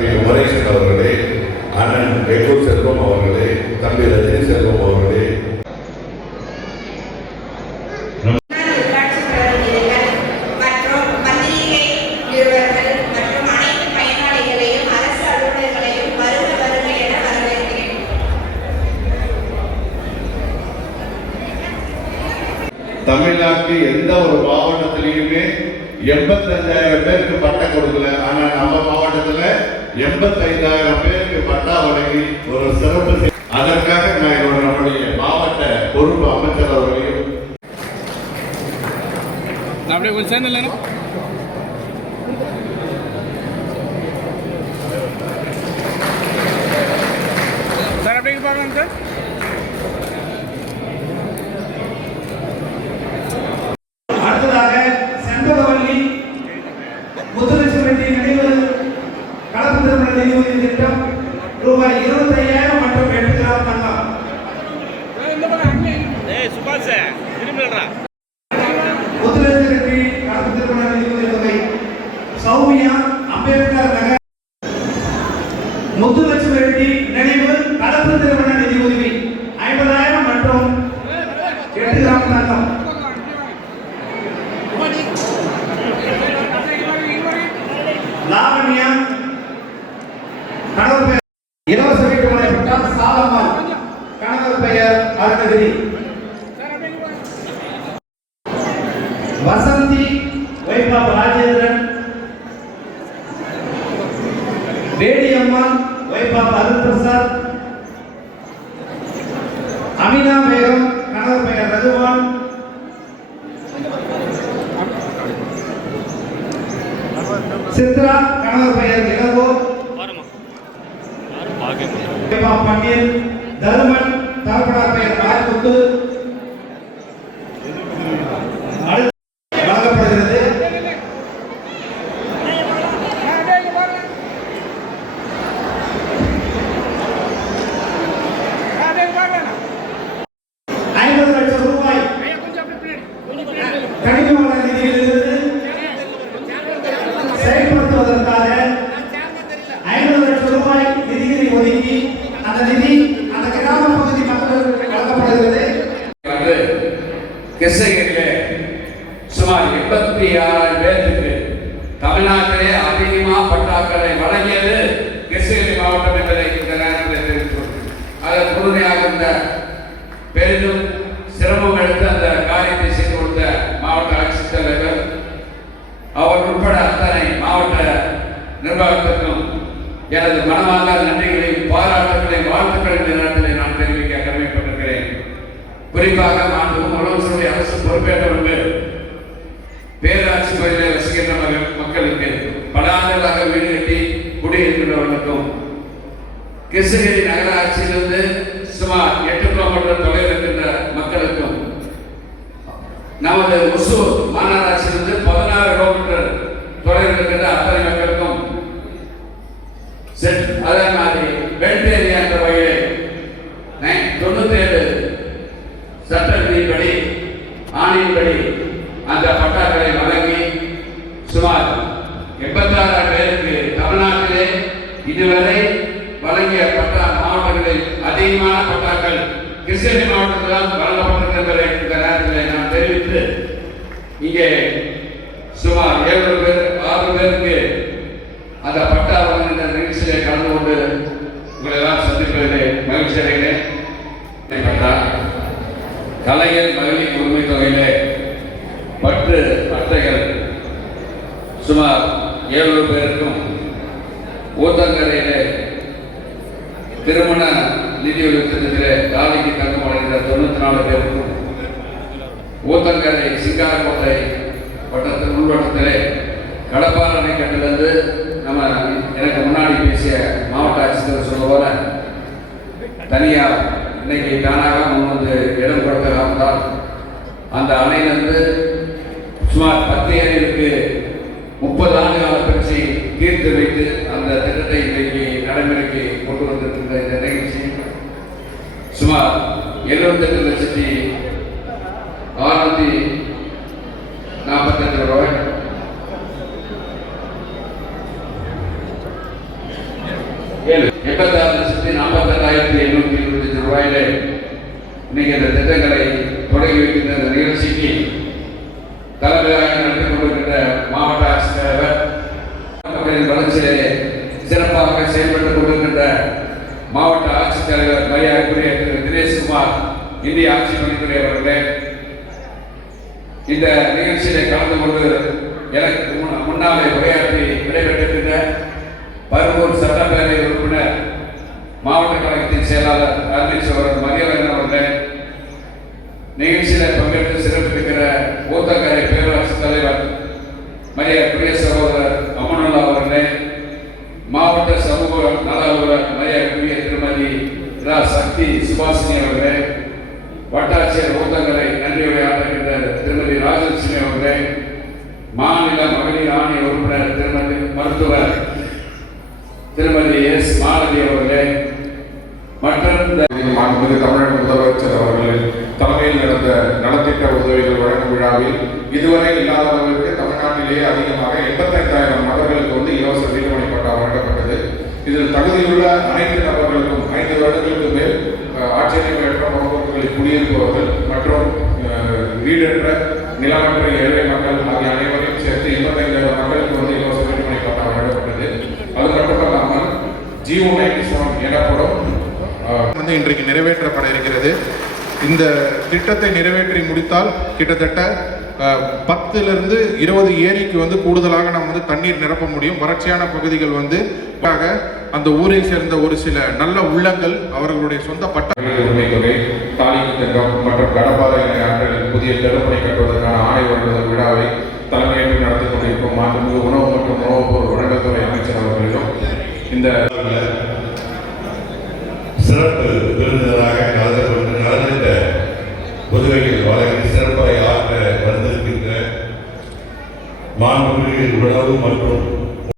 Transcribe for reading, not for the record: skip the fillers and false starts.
தம்பி உமரேசன் அவர்களே, அண்ணன் வெங்கூர் செல்வம் அவர்களே, தம்பி ரஜினி செல்வம் அவர்களே, தமிழ்நாட்டில் எந்த ஒரு மாவட்டத்திலையுமே 85,000 பேருக்கு பட்டா கொடுக்கல. ஆனா நம்ம மாவட்டத்தில் 85,000 பேருக்கு பட்டா வழங்கி ஒரு சிறப்பு. அதற்காக நான் நம்முடைய மாவட்ட பொறுப்பு அமைச்சர் அவர்களையும் அப்படியே கொஞ்சம் சேர்ந்து இல்லைன்னா சார் அப்படியே பார்க்கலாம் சார். அடுத்ததாக செண்பகவல்லி முத்துலட்சுமி நினைவு கலப்பு திருமண நிதி திட்டம் ரூபாய் 25,000 மற்றும் 8 கிராம் தங்கம். முத்துலட்சுமி கலப்பு திருமண நிதி தொகை சௌமியா அம்பேத்கர் நகர். முத்துலட்சுமி ரெட்டி நினைவு கலப்பு திருமண நிதி உதவி 50,000 மற்றும் 8 கிராம் தங்கம். லாவண்யா கணவர் பெயர் இலவச வீட்டுமனை பட்டால் சாலம்மாள், கணவர் பெயர் அருணகிரி. வசந்தி வைபாப் ராஜேந்திரன், வேடியம்மாள் வைபாப் அருண் பிரசாத், அமினா பேகம் கணவர் பெயர் ரகுவான், சித்ரா கணவர் பெயர் இளங்கோ, பன்னீர் தருமன் தகப்பனார் பெயர் ராஜ்முத்து வழங்கப்படுகிறது. $50 லட்சம் கனிம வள நிதியிலிருந்து செயல்படுத்துவதற்காக 50 லட்சம் ரூபாய் நிதியை ஒதுக்கி அந்த நிதி அந்த கிராம பகுதி மக்களுக்கு வழங்கப்படுகிறது. கிருஷ்ணகிரியிலே சுமார் 86,000 பேருக்கு தமிழ்நாட்டிலே அதிகமாக பட்டாக்களை வழங்கியது கிருஷ்ணகிரி மாவட்டம் என்பதை இந்த நேரத்தில் தெரிவித்துள்ளது. அதன் உறுதியாக இந்த பெரிதும் சிரமம் எடுத்து அந்த காரியத்தை செய்து கொடுத்த மாவட்ட ஆட்சித்தலைவர் அவர் உட்பட அத்தனை மாவட்ட நிர்வாகத்திற்கும் எனது மனமார்ந்த நன்றிகளையும் பாராட்டுகளையும் வாழ்த்துக்களின் நேரத்தில் நான் தெரிவிக்க கடமைப்பட்டிருக்கிறேன். குறிப்பாக மாண்புமிகு முதலமைச்சருடைய அரசு பொறுப்பேற்ற பின்பு பேராட்சி பகுதியில் வசிக்கின்ற மக்களுக்கு பல ஆண்டுகளாக வீடு கட்டி குடியிருக்கின்றவர்களுக்கும் கிருஷ்ணகிரி நகராட்சியிலிருந்து சுமார் 8 கிலோமீட்டர் தொலைவில் இருக்கின்ற மக்களுக்கும் நமது ஒசூர் மாநகராட்சியிலிருந்து 16 கிலோமீட்டர் தொலைவில் இருக்கின்ற அத்தனை மக்களுக்கும் அதே மாதிரி பெல்ட் ஏரியா என்ற வகையில் 97 சட்ட விதிப்படி ஆணையின்படி அந்த பட்டாக்களை வழங்கி சுமார் 86,000 பேருக்கு தமிழ்நாட்டிலே இதுவரை வழங்கிய பட்டா மாவட்டங்களில் அதிகமான பட்டாக்கள் கிருஷ்ணகிரி மாவட்டத்தில் வழங்கப்பட்டிருக்கின்ற இந்த நேரத்தில் நான் தெரிவித்து இங்கே சுமார் 7 பேர் 6 பேருக்கு அந்த பட்டா வழங்குகின்ற நிகழ்ச்சியை கலந்து கொண்டு உங்களை எல்லாம் சந்திப்பதிலே மகிழ்ச்சி அடைகிறேன். பட்டா கலைஞர் மகளிர் உரிமை தொகையிலே பற்று அட்டைகள் சுமார் 7 பேருக்கும், ஊத்தங்கரையிலே திருமண நிதியுதவி திட்டத்திலே காலிக்கு தங்கம் அடைந்த 94 பேருக்கும், ஊத்தங்கரை சிங்காரக்கோட்டை வட்டத்தின் உள்வட்டத்திலே கடப்பாறை அணைக்கட்டிலிருந்து நம்ம எனக்கு முன்னாடி பேசிய மாவட்ட ஆட்சித்தலைவர் சொல்ல போல தனியார் இன்னைக்கு தானாக முன்வந்து இடம் கொடுத்த காரணத்தால் அந்த அணையிலிருந்து சுமார் 10 ஏரிகளுக்கு 30 ஆண்டு கால பிரச்சனை தீர்த்து வைத்து அந்த திட்டத்தை இன்றைக்கு நடைமுறைக்கு கொண்டு வந்திருக்கின்ற இந்த நிகழ்ச்சி சுமார் 78,648 ரூபாய் 86,42,825 ரூபாயில இன்னைக்கு இந்த திட்டங்களை தொடங்கி வைக்கின்ற இந்த நிகழ்ச்சிக்கு தலைமையாக நடத்தி கொண்டிருக்கின்ற மாவட்ட ஆட்சித்தலைவர் வளர்ச்சியிலே சிறப்பாக செயல்பட்டுக் கொண்டிருக்கின்ற மாவட்ட ஆட்சித்தலைவர் மரியாதைக்குரிய திரு தினேஷ்குமார் இந்திய ஆட்சி பணித்துறை அவர்களே, இந்த நிகழ்ச்சியிலே கலந்து கொண்டு எனக்கு முன்னாலே உரையாற்றி விடைபெற்றிருக்கின்ற பருவூர் சட்டப்பேரவை உறுப்பினர் மாவட்ட கழகத்தின் செயலாளர் அருணீஸ்வரர் மரியவரன் அவர்களே, நிகழ்ச்சியில் பங்கேற்று சிறப்பித்திருக்கிற ஊத்தங்கரை பேரூராட்சி தலைவர் மரியாதைக்குரிய சகோதரர் அமனுல்லா அவர்களே, மாவட்ட சமூக நல அலுவலர் மரியாதைக்குரிய திருமதி ரா சக்தி சுபாஷினி அவர்களே, வட்டாட்சியர் ஊத்தங்கரை நன்றி உரையாற்றுகின்ற திருமதி ராஜலட்சுமி அவர்களே, மாநில மகளிர் ஆணைய உறுப்பினர் திருமதி மருத்துவர் திருமதி எஸ் மாலதி அவர்களே, மற்றும் மாண்புமிகு தமிழக முதலமைச்சர் அவர்கள் தலைமையில் நடந்த நலத்திட்ட உதவிகள் வழங்கும் விழாவில் இதுவரை இல்லாத அளவிற்கு தமிழ்நாட்டிலேயே அதிகமாக 85,000 நபர்களுக்கு வந்து இலவச வீட்டுமனை பட்டா வழங்கப்பட்டது. இதில் தகுதியுள்ள அனைத்து நபர்களுக்கும் 5 வருடங்களுக்கு மேல் ஆட்சேபனையற்ற முகவர்களில் குடியிருப்பவர்கள் மற்றும் வீடற்ற நிலமற்ற ஏழை மக்கள் ஆகிய அனைவரையும் சேர்த்து 85,000 மக்களுக்கு வந்து இலவச வீட்டுமனை பட்டா வழங்கப்பட்டது. அது மட்டுமல்லாமல் G197 எனப்படும் வந்து இன்றைக்கு நிறைவேற்றப்பட இருக்கிறது. இந்த திட்டத்தை நிறைவேற்றி முடித்தால் கிட்டத்தட்ட 10 to 20 ஏரிக்கு வந்து கூடுதலாக நம்ம வந்து தண்ணீர் நிரப்ப முடியும். வறட்சியான பகுதிகள் வந்து அந்த ஊரை சேர்ந்த ஒரு சில நல்ல உள்ளங்கள் அவர்களுடைய சொந்த பட்ட உரிமை தொகை, தாலிக்கு திட்டம் மற்றும் கடப்பாறை இணை ஆற்றலில் புதிய தடுப்பணை கட்டுவதற்கான ஆணை வழங்குதல் விழாவை தலைமையேற்று நடத்தி கொண்டிருக்கும் மாண்புமிகு உணவு மற்றும் உணவுப் பொருள் வழங்கத்துறை அமைச்சர் அவர்களிடம் இந்த சிறப்பு விருந்தினராக கலந்து கொண்டு நலத்திட்ட உதவிகள் வழங்கி சிறப்பாக ஆற்ற வந்திருக்கின்ற மாண்புமிகு உணவு மற்றும்